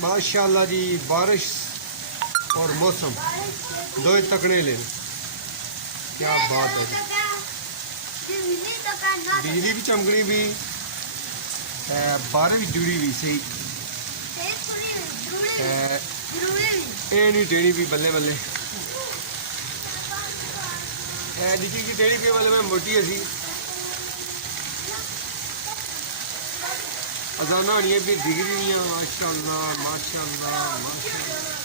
माशाल्लाह जी, बारिश और मौसम दो तकड़े ले। क्या बात है। बिजली भी चमकनी भी, बारिश भी जुड़ी भी सही। ये नहीं टेढ़ी भी, बल्ले बल्ले निकी की टेढ़ी भी, मतलब मैं मोटी असी अजाना नहीं भी दिख रही है। माशाल्लाह माशाल्लाह माशाल्लाह।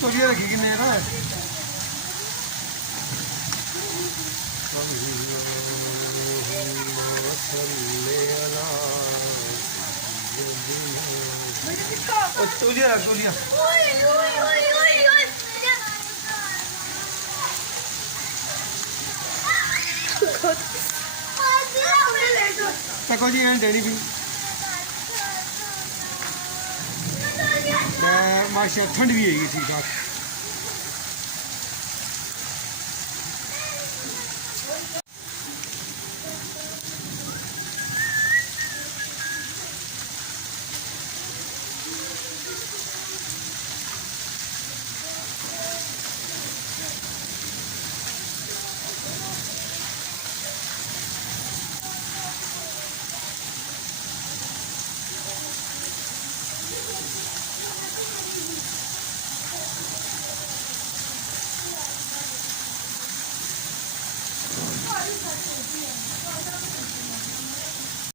तो ये रखी किन्ने ना तूलिया तको जी एंड देनी भी माशा ठंड भी है ठीक ठाक।